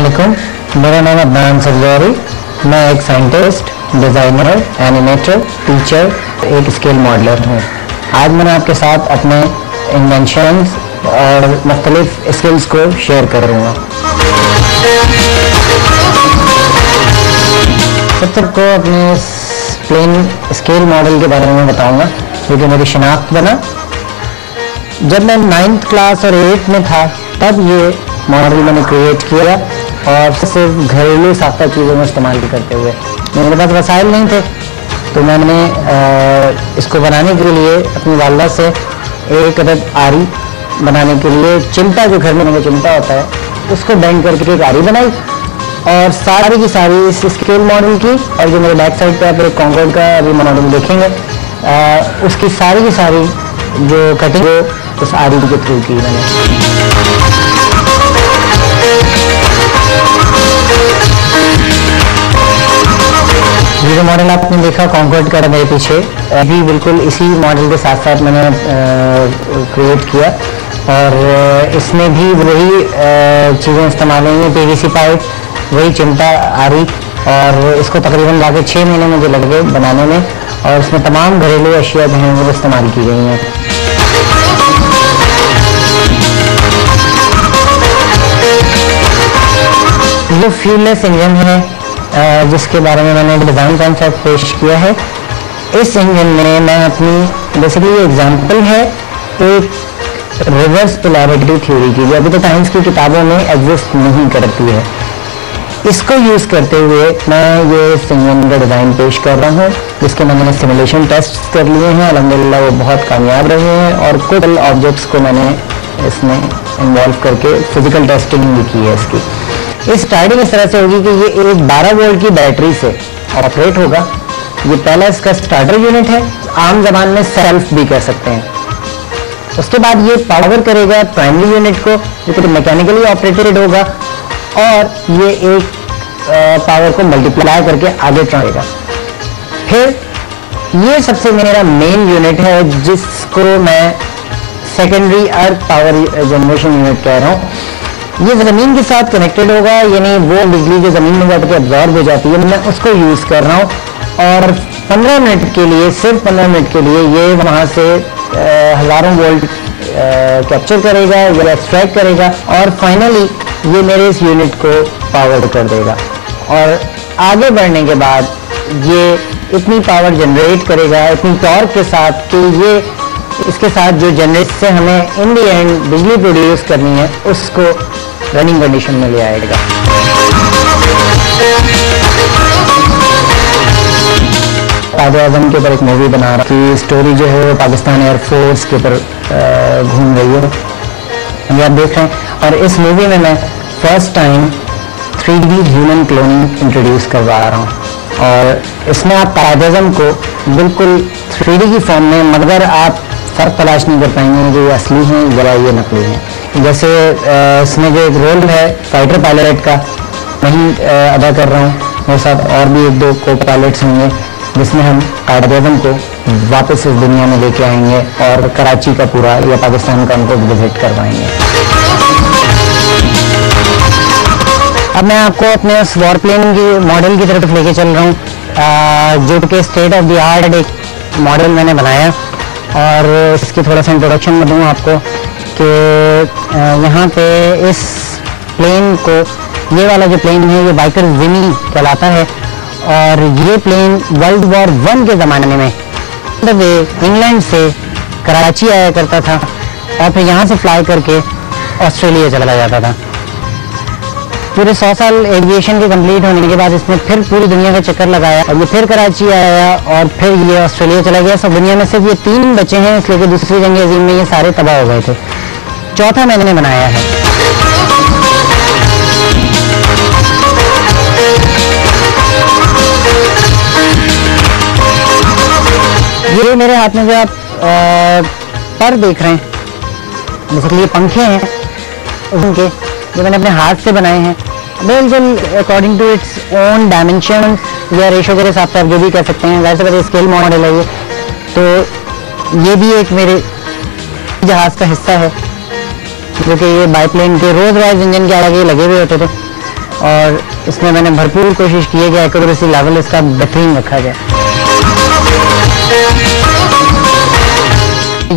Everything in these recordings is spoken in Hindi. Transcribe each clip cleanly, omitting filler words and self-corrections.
अस्सलामुअलैकुम, मेरा नाम अदनान सरजौरी। मैं एक साइंटिस्ट, डिज़ाइनर, एनिमेटर, टीचर, एक स्केल मॉडलर हूँ। आज मैं आपके साथ अपने इन्वेंशंस और मुख्तलिफ स्किल्स को शेयर करूँगा। सबको अपने प्लेन स्केल मॉडल के बारे में बताऊँगा, क्योंकि मेरी शिनाख्त बना जब मैं 9th क्लास और 8th में था, तब ये मॉडल मैंने क्रिएट किया और सिर्फ घरेलू साख्ता चीज़ों में इस्तेमाल करते हुए। मेरे पास वसाइल नहीं थे, तो मैंने इसको बनाने के लिए अपनी वालदा से एक अदद आरी बनाने के लिए चिमटा, जो घर में चिमटा होता है, उसको बेंड करके एक आरी बनाई और सारी की सारी इस स्केल मॉडल की, और जो मेरे बैक साइड पे आप एक कॉन्कॉर्ड का अभी मॉडल देखेंगे, उसकी सारी की सारी जो कटिंग उस आरी के थ्रू की मैंने। ये जो मॉडल आपने देखा कॉन्कॉर्ड का मेरे पीछे, अभी बिल्कुल इसी मॉडल के साथ साथ मैंने क्रिएट किया, और इसमें भी वही चीज़ें इस्तेमाल हुई हैं, पीवीसी पाइप, वही चिमटा, आरी, और इसको तकरीबन लाके 6 महीने मुझे लग गए बनाने में, और इसमें तमाम घरेलू अशिया जो हैं वो इस्तेमाल की गई हैं। जो फ्यूललेस इंजन है, जिसके बारे में मैंने डिज़ाइन कॉन्सेप्ट पेश किया है, इस इंजन में मैं अपनी बेसिकली एग्जांपल है एक रिवर्स पोलैरिटी थ्योरी की, जो अभी तो साइंस की किताबों में एग्जिस्ट नहीं करती है। इसको यूज़ करते हुए मैं ये इस इंजन का डिज़ाइन पेश कर रहा हूँ, जिसके मैंने सिमुलेशन टेस्ट कर लिए हैं। अल्हम्दुलिल्लाह वो बहुत कामयाब रहे हैं, और कुछ ऑब्जेक्ट्स को मैंने इसमें इन्वॉल्व करके फिजिकल टेस्टिंग भी की है इसकी। इस स्टार्टिंग इस तरह से होगी कि ये एक 12 वोल्ट की बैटरी से ऑपरेट होगा। ये पहला इसका स्टार्टर यूनिट है, आम जबान में सेल्फ भी कह सकते हैं। उसके बाद ये पावर करेगा प्राइमरी यूनिट को, जो कि मैकेनिकली ऑपरेटेड होगा, और ये एक पावर को मल्टीप्लाई करके आगे चढ़ेगा। फिर ये सबसे मेरा मेन यूनिट है, जिसको मैं सेकेंडरी अर्थ पावर जनरेशन यूनिट कह रहा हूँ। ये ज़मीन के साथ कनेक्टेड होगा, यानी वो बिजली जो ज़मीन में जाकर एब्जॉर्ब हो जाती है, मैं उसको यूज़ कर रहा हूँ। और 15 मिनट के लिए, सिर्फ 15 मिनट के लिए ये वहाँ से हज़ारों वोल्ट कैप्चर करेगा या एक्सट्रैक्ट करेगा, और फाइनली ये मेरे इस यूनिट को पावर कर देगा। और आगे बढ़ने के बाद ये इतनी पावर जनरेट करेगा, इतनी टॉर्क के साथ, कि ये इसके साथ जो जनरेट से हमें इन दी एंड बिजली प्रोड्यूस करनी है, उसको रनिंग कंडीशन में ले आएगा। कायद-ए-आज़म के ऊपर एक मूवी बना रहा कि स्टोरी जो है वो पाकिस्तान एयरफोर्स के ऊपर घूम रही है, ये आप देख रहे हैं। और इस मूवी में मैं first time 3D human cloning introduce करवा रहा हूँ, और इसमें आप कायद-ए-आज़म को बिल्कुल 3D की फॉर्म में, मगर आप फ़र्क तलाश नहीं कर पाएंगे कि ये असली हैं या ये नकली हैं। जैसे इसमें जो एक रोल है फाइटर पायलट का, वही अदा कर रहा हूँ। मेरे साथ और भी 1-2 को पायलट्स होंगे, जिसमें हम कायद-ए-आज़म को वापस इस दुनिया में लेके आएंगे और कराची का पूरा या पाकिस्तान का उनको विजिट करवाएंगे। अब मैं आपको अपने उस वॉरप्लेन की मॉडल की तरफ लेके चल रहा हूँ, जो कि स्टेट ऑफ द आर्ट एक मॉडल मैंने बनाया। और इसकी थोड़ा सा इंट्रोडक्शन मैं दूँ आपको कि यहाँ पे इस प्लेन को, ये वाला जो प्लेन है, ये बाइकर विनी कहलाता है, और ये प्लेन वर्ल्ड वॉर 1 के ज़माने में इंग्लैंड से कराची आया करता था, और फिर यहाँ से फ्लाई करके ऑस्ट्रेलिया चला जाता था। पूरे 100 साल एविएशन के कंप्लीट होने के बाद इसने फिर पूरी दुनिया का चक्कर लगाया, और ये फिर कराची आया, और फिर ये ऑस्ट्रेलिया चला गया। सब दुनिया में सिर्फ ये 3 बचे हैं, इसलिए कि दूसरी जंग अज़ीम में ये सारे तबाह हो गए थे। चौथा मैंने बनाया है। ये मेरे हाथ में जो आप पर देख रहे हैं, बेसिकली ये पंखे हैं उनके, जो मैंने अपने हाथ से बनाए हैं, बिल्कुल according to its own dimension या रेशो के हिसाब से आप जो भी कह सकते हैं। वैसे वैसे स्केल मॉडल है ये, तो ये भी एक मेरे जहाज़ का हिस्सा है, जो कि ये बाईप्लेन के रोज रॉयस इंजन के आगे लगे हुए होते थे। और इसमें मैंने भरपूर कोशिश की है कि एक्यूरेसी लेवल इसका बेहतरीन रखा जाए।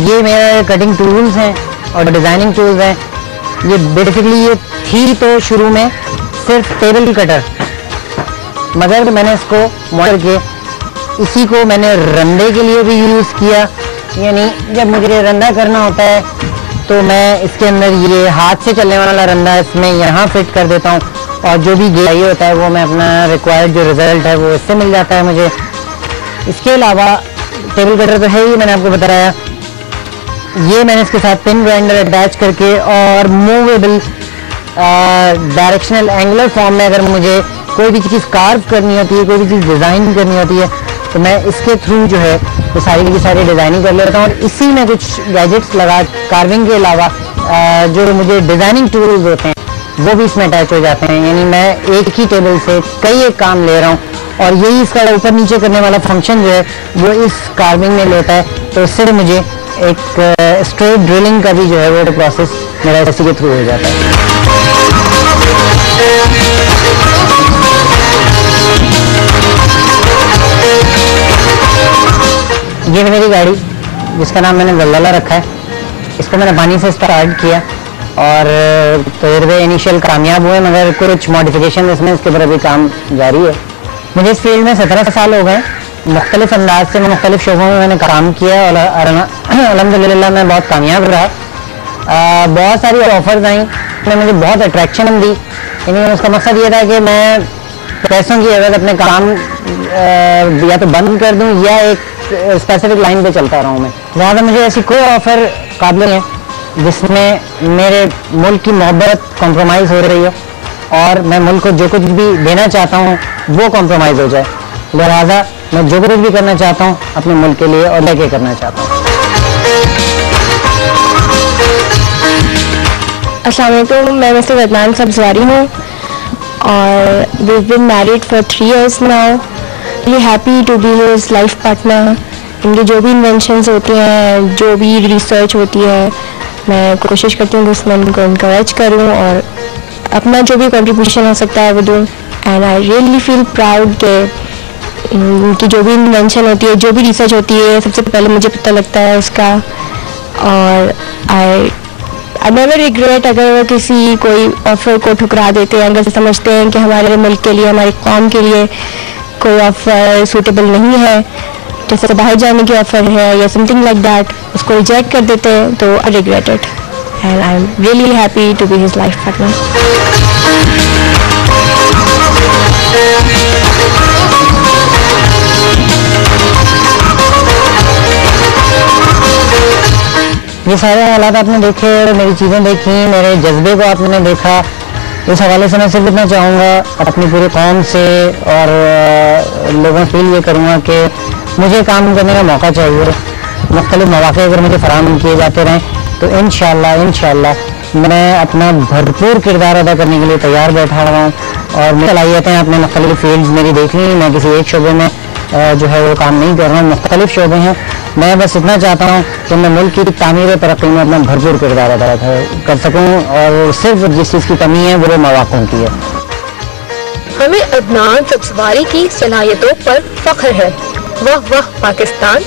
ये मेरे कटिंग टूल्स हैं और डिज़ाइनिंग टूल्स हैं। ये बेसिकली ये थी तो शुरू में सिर्फ टेबल कटर, मगर मैंने इसको मॉडल के इसी को मैंने रंधे के लिए भी यूज़ किया। यानी जब मुझे रंधा करना होता है तो मैं इसके अंदर ये हाथ से चलने वाला रंधा इसमें यहाँ फिट कर देता हूँ, और जो भी चाहिए होता है वो मैं अपना रिक्वायर्ड जो रिज़ल्ट है वो इससे मिल जाता है मुझे। इसके अलावा टेबल कटर तो है ही, मैंने आपको बताया। ये मैंने इसके साथ पिन ग्राइंडर अटैच करके और मूवेबल डायरेक्शनल एंगुलर फॉर्म में अगर मुझे कोई भी चीज़ कार्व करनी होती है, कोई भी चीज़ डिज़ाइन करनी होती है, तो मैं इसके थ्रू जो है वो सारी की सारी डिज़ाइनिंग कर लेता हूँ। और इसी में कुछ गैजेट्स लगा कार्विंग के अलावा जो मुझे डिज़ाइनिंग टूल्स होते हैं वो भी इसमें अटैच हो जाते हैं। यानी मैं एक ही टेबल से कई एक काम ले रहा हूँ, और यही इसका ऊपर नीचे करने वाला फंक्शन जो है वो इस कार्विंग में लेता है। तो इससे मुझे एक स्ट्रेट ड्रिलिंग का भी जो है वो प्रोसेस मेरा इसी के थ्रू हो जाता है। ये मेरी गाड़ी जिसका नाम मैंने दलदला रखा है, इसको मैंने पानी से स्टार्ट किया और तजर्बे इनिशियल कामयाब हुए, मगर कुछ मॉडिफिकेशन इसमें इसके ऊपर अभी काम जारी है। मुझे इस फील्ड में 17 साल हो गए। मुख्तलिफ अंदाज से मुख्तलिफ शोबों में मैंने काम किया और अल्हम्दुलिल्लाह मैं बहुत कामयाब रहा। बहुत सारी ऑफर्स आई, मुझे बहुत अट्रैक्शन दी। यानी उसका मकसद ये था कि मैं पैसों की एवज अपने काम या तो बंद कर दूं या एक स्पेसिफिक लाइन पे चलता रहूं मैं। ज़्यादा मुझे ऐसी कोई ऑफ़र काबिल है जिसमें मेरे मुल्क की मोहब्बत कॉम्प्रोमाइज़ हो रही हो और मैं मुल्क को जो कुछ भी देना चाहता हूँ वो कॉम्प्रोमाइज़ हो जाए। लिहाजा मैं जो कुछ भी करना चाहता हूँ अपने मुल्क के लिए और लेके करना चाहता हूँ। अस्सलाम वालेकुम, मैं मिस्टर अदनान सब्ज़वारी हूँ और we've been married for 3 years now. Really happy to be his life partner. इनकी जो भी इन्वेंशंस होती हैं, जो भी रिसर्च होती है, मैं कोशिश करती हूँ कि उसमें उनको इनकरेज करूँ और अपना जो भी कंट्रीब्यूशन हो सकता है वो दूँ। And I really feel proud कि उनकी जो भी इन्वेंशन होती है, जो भी रिसर्च होती है, सबसे पहले मुझे पता लगता है उसका। और आई नेवर रिग्रेट अगर वो किसी कोई ऑफ़र को ठुकरा देते हैं, अगर समझते हैं कि हमारे मुल्क के लिए, हमारी कौम के लिए कोई ऑफ़र सूटेबल नहीं है, जैसे बाहर जाने की ऑफ़र है या समथिंग लाइक दैट, उसको रिजेक्ट कर देते हैं, तो I regret it and I am really happy to be his life partner. ये सारे हालात आपने देखे, मेरी चीज़ें देखी, मेरे जज्बे को आपने देखा। इस हवाले से मैं सिर्फ इतना चाहूँगा अपनी पूरी कौम से और लोगों से ये करूँगा कि मुझे काम करने का मौका चाहिए। मुख्तलिफ मौक़े अगर मुझे फराहम किए जाते रहें तो इंशाअल्लाह मैं अपना भरपूर किरदार अदा करने के लिए तैयार बैठा हुआ हूँ। और मेरी सलाहियतें आपने मुख्तलिफ फील्ड्स मेरी देख ली। मैं किसी एक शोबे में जो है वो काम नहीं कर रहा हूँ, मुख्तलिफ शोबे हैं। मैं बस इतना चाहता हूँ कि मैं मुल्क की तामीर तरक्की में अपना भरपूर किरदार अदा कर सकूँ, और सिर्फ जिस चीज़ की कमी है वो मौक़ों की है। हमें अदनान सब्ज़वारी की सलाहियतों पर फ़ख्र है। वाह वाह पाकिस्तान।